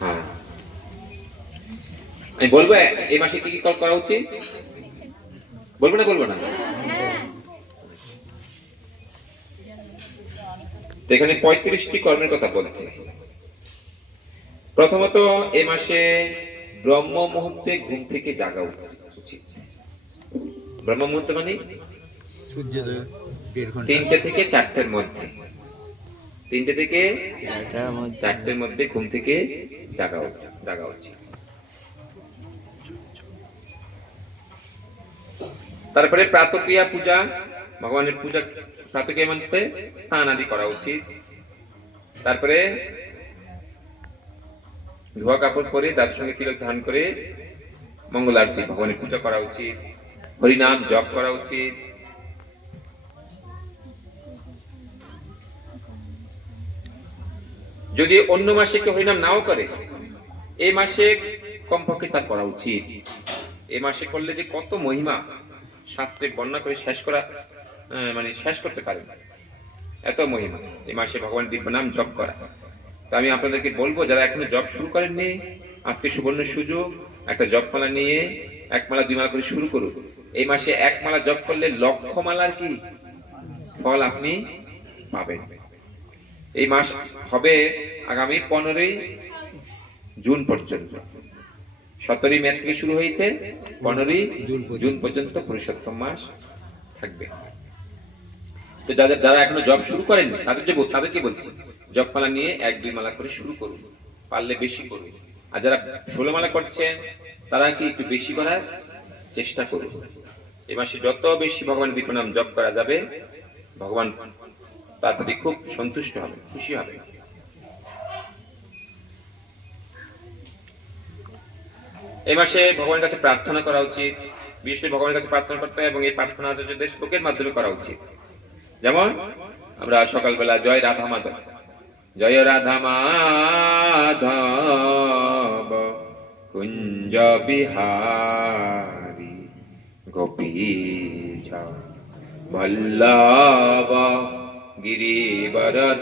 হ্যাঁ, আমি বলবো এই মাসে কি কি করা উচিত, বলবো না বলবো না? তো এখানে 35টি কর্মের কথা বলছে। প্রথমত এই মাসে ব্রহ্ম মুহূর্তে ঘুম থেকে জাগা উচিত। ব্রহ্ম মুহূর্ত মানে সূর্যোদয় 3টে থেকে 4টের মধ্যে, 3টে থেকে 4টের মধ্যে ঘুম থেকে জাগা উচিত। তারপরে প্রাতক্রিয়া পূজা, ভগবানের পূজা, প্রাতক্রিয়া মধ্যে স্নান আদি করা উচিত। তারপরে ধোয়া কাপড় পরে দাঁতের সঙ্গে তিলক ধারণ করে মঙ্গল আরতি, ভগবানের পূজা করা উচিত। হরিনাম জপ করা উচিত। যদি অন্য মাসে কেউ হরিনাম নাও করে, এই মাসে কমপক্ষে তার করা উচিত। এই মাসে করলে যে কত মহিমা শাস্ত্রে বর্ণনা করে শেষ করতে পারে না, এত মহিমা এই মাসে ভগবান দিব্য নাম জপ করা। তো আমি আপনাদেরকে বলবো, যারা এখনো জপ শুরু করেননি, আজকে সুবর্ণ সুযোগ, একটা জপমালা নিয়ে 1 মালা 2 মালা করে শুরু করুন। এই মাসে 1 মালা জপ করলে 1,00,000 মালার কি ফল আপনি পাবেন। এই মাস হবে আগামী 15ই জুন পর্যন্ত। 17ই মে থেকে শুরু হয়েছে, 15ই জুন পর্যন্ত পুরুষোত্তম মাস থাকবে। তো যারা এখনো জব শুরু করেন তাদেরকে বলছি, জপমালা নিয়ে 1-2 মালা করে শুরু করুন, পারলে বেশি করুন। আর যারা 16 মালা করছেন তারা কি একটু বেশি করার চেষ্টা করুন। এই মাসে যত বেশি ভগবান দিব্য নাম জপ করা যাবে, ভগবান তার প্রতি খুব সন্তুষ্ট হবে, খুশি হবে। এই মাসে ভগবানের কাছে প্রার্থনা করা উচিত, বিশেষ করে ভগবানের কাছে প্রার্থনা করতে হয়, এবং এই প্রার্থনা আচার্যদের শ্লোকের মাধ্যমে করা উচিত। যেমন আমরা সকালবেলা জয় রাধা মাধব, জয় রাধা মাধব কুঞ্জ বিহারী গোপীজ বল্লভ গিরিবরধারী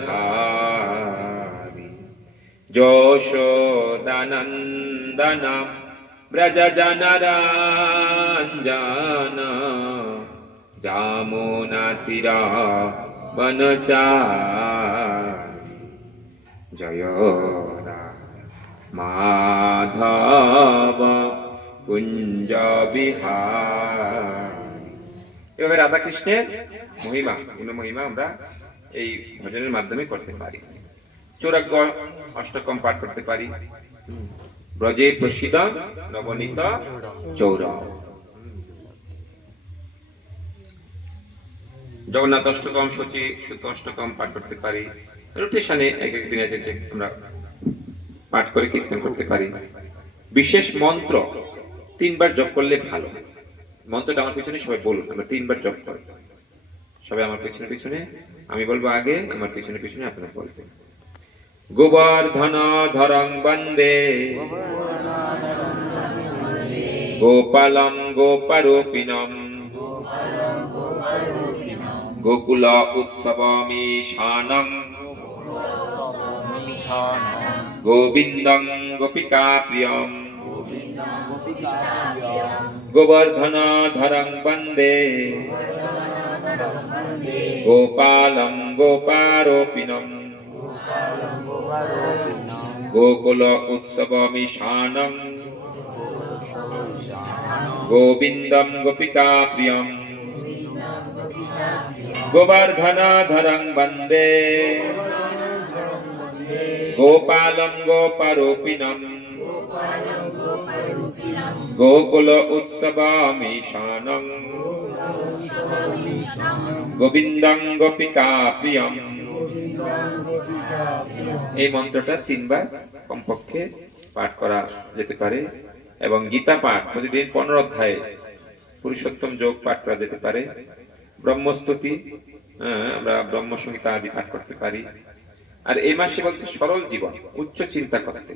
যশোদানন্দন ব্রজ জনরঞ্জন যমুনা তীরা বনচারী জয় মাধব কুঞ্জ বিহারী। এভাবে রাধা কৃষ্ণের মহিমা, গুণমহিমা আমরা এই ভজনের মাধ্যমে করতে পারি। চৌরাগ্য অষ্টকম পাঠ করতে পারি। ব্রজে প্রসিদ্ধ নবনীত চৌরম, জগন্নাথ অষ্টকম, সচি সুত অষ্টকম পাঠ করতে পারি। রোটেশনে এক দিন আমরা পাঠ করে কীর্তন করতে পারি। বিশেষ মন্ত্র 3বার জপ করলে ভালো। মন্ত্রটা আমার পিছনে সবাই বলুন, আমরা 3বার জপ করি। সবাই আমার পিছনে পিছনে, আমি বলবো আগে, আমার পিছনে পিছনে আপনারা বলবেন। গোবর্ধন ধরং বন্দে গোপালং গোপরূপিণং গোকুল উৎসবমীশানং গোবিন্দং গোপিকা প্রিয়ং গোবর্ধন ধরং বন্দে গোপালং গোপারূপিণং গোকুল উৎসবমীশানং গোবিন্দং গোপিকা প্রিয়ং গোবর্ধন ধরং বন্দে গোপালং গোপরূপিণং গোকুল উৎসবমীশানং গোবিন্দং গোপিকা প্রিয়ং। এই মন্ত্রটা 3বার কমপক্ষে পাঠ করা যেতে পারে, এবং গীতা পাঠ প্রতিদিন 15 অধ্যায়ে পুরুষোত্তম যোগ পাঠ করা যেতে পারে। ব্রহ্মস্তুতি, আমরা ব্রহ্ম সংহিতা আদি পাঠ করতে পারি। আর এই মাসে বলতে সরল জীবন, উচ্চ চিন্তা করতে।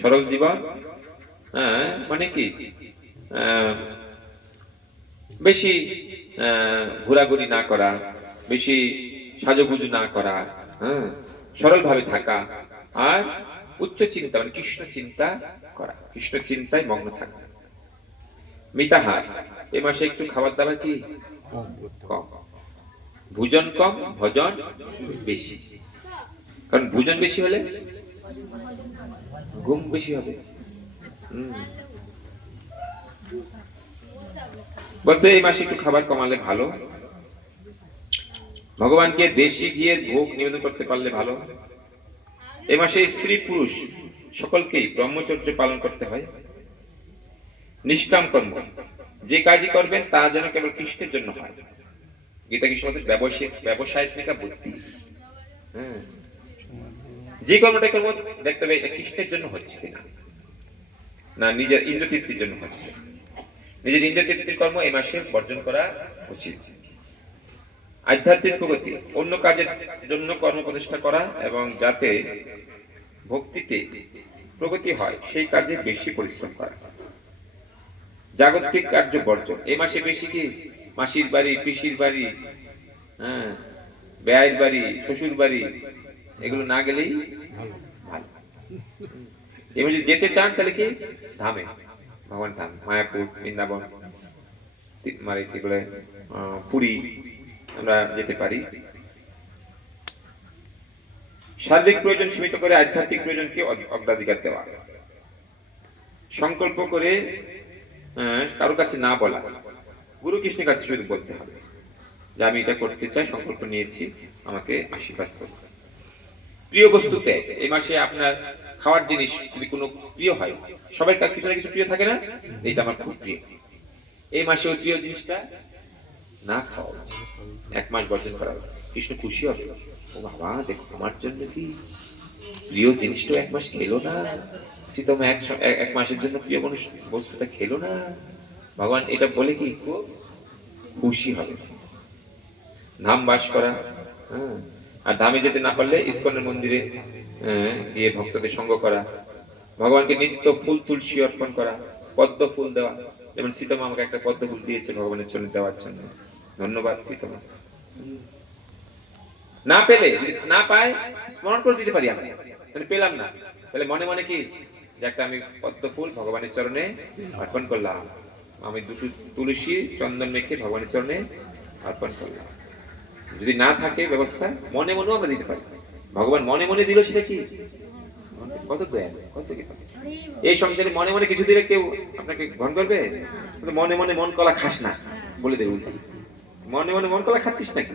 সরল জীবন মানে কি, বেশি ঘোরাঘুরি না করা, বেশি সাজুগুজু না করা, সরল ভাবে থাকা, আর উচ্চ চিন্তা মানে কৃষ্ণ চিন্তা করা, কৃষ্ণ চিন্তায় মগ্ন থাকা। মিতাহার, এই মাসে একটু খাবার দাবার কি কম করতে হবে। কম, ভোজন কম ভজন বেশি। কারণ ভোজন বেশি হলে ঘুম বেশি হবে। বলছে এই মাসে একটু খাবার কমালে ভালো, ভগবানকে দেশি ঘিয়ের ভোগ নিবেদন করতে পারলে ভালো। এই মাসে স্ত্রী পুরুষ সকলকেই ব্রহ্মচর্য পালন করতে হয়। নিষ্কাম কর্ম, যে কাজই করবেন তা যেন কেবল কৃষ্ণের জন্য হয়। গীতা কৃষ্ণ বলছে ব্যবসায়িক বুদ্ধি। যে কর্মটাই করবো দেখতে হবে এটা কৃষ্ণের জন্য হচ্ছে কিনা, না নিজের ইন্দ্র তৃপ্তির জন্য হচ্ছে। নিজের ইন্দ্র তৃপ্তির কর্ম এই মাসে বর্জন করা উচিত। আধ্যাত্মিক প্রগতি, অন্য কাজের জন্য কর্ম প্রতিষ্ঠা করা এবং যাতে ভক্তিতে প্রগতি হয় সেই কাজে বেশি পরিশ্রম করা। জাগতিক কার্য বর্জন, এই মাসে বেশি কি মাসির বাড়ি, পিসির বাড়ি, ব্যয়ের বাড়ি, শ্বশুর বাড়ি, এগুলো না গেলেই ভালো। এবার যদি যেতে চান তাহলে কি ধামে, ভগবান ধাম, মায়াপুর, বৃন্দাবন, মানে কি বলে পুরী আমরা যেতে পারি। শারীরিক প্রয়োজন সীমিত করে আধ্যাত্মিক প্রয়োজনকে অগ্রাধিকার দেওয়া। সংকল্প করে কারো কাছে না বলা, গুরু কৃষ্ণের কাছে শুধু বলতে হবে যে আমি এটা করতে চাই, সংকল্প নিয়েছি, আমাকে আশীর্বাদ করুন। প্রিয় বস্তু ত্যাগ, এই মাসে আপনার খাওয়ার জিনিস যদি কোনো প্রিয় হয়, সবাই কিছু না কিছু প্রিয় থাকে না, এইটা আমার খুব প্রিয়, এই মাসে ওই প্রিয় জিনিসটা না খাওয়া উচিত, 1 মাস বর্জন করা উচিত। কৃষ্ণ খুশি হবে, ও বাবা দেখো আমার জন্য কি প্রিয় জিনিসটা 1 মাস খেলো না, শ্রীতম 1 মাসের জন্য প্রিয় বস্তুটা খেলো না, ভগবান এটা বলে কি খুব খুশি হবে। ধাম বাস করা, আর ধামে যেতে না পারলে ইস্কনের মন্দিরে গিয়ে ভক্তদের সঙ্গ করা, ভগবানকে নিত্য ফুল তুলসী অর্পণ করা, পদ্ম ফুল দেওয়া। যেমন সীতামা আমাকে একটা পদ্ম ফুল দিয়েছে ভগবানের জন্য দেওয়ার জন্য, ধন্যবাদ সীতামা। না পেলে, না পায়, স্মরণ করে দিতে পারি আমরা, মানে পেলাম না, তাহলে মনে মনে কি যে একটা আমি পদ্ম ফুল ভগবানের চরণে অর্পণ করলাম, আমি 2 তুলসী চন্দন মেখে ভগবানের চরণে অর্পণ করলাম। যদি না থাকে ব্যবস্থা, মনে মনেও আমরা দিতে পারি। ভগবান মনে মনে দিল, সেটা কি কত দয়া, কত কি। এই সংসারে মনে মনে কিছু দিলে কেউ আপনাকে গ্রহণ করবে? মনে মনে মন কলা খাস না বলে দেবে, মনে মনে মন কলা খাচ্ছিস নাকি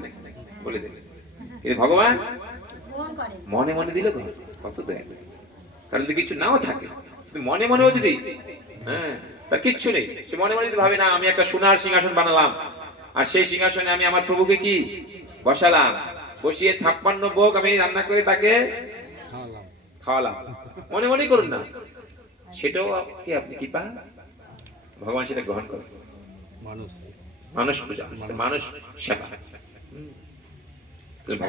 বলে দেবে। কিন্তু ভগবান মনে মনে দিল, কত দয়া। কারণ যদি কিছু নাও থাকে, মনে মনেও যদি তার কিচ্ছু নেই, সে মনে মনে যদি ভাবে না আমি একটা সোনার সিংহাসন বানালাম, আর সেই সিংহাসনে আমি আমার প্রভুকে কি বসালাম, বসিয়ে 56 ভোগ আমি রান্না করে তাকে খাওয়ালাম, মনে মনেই করুন না, সেটাও আপনি কি পান? ভগবান সেটা গ্রহণ করেন। মানুষ পূজা, মানুষ সেবা। ভগবান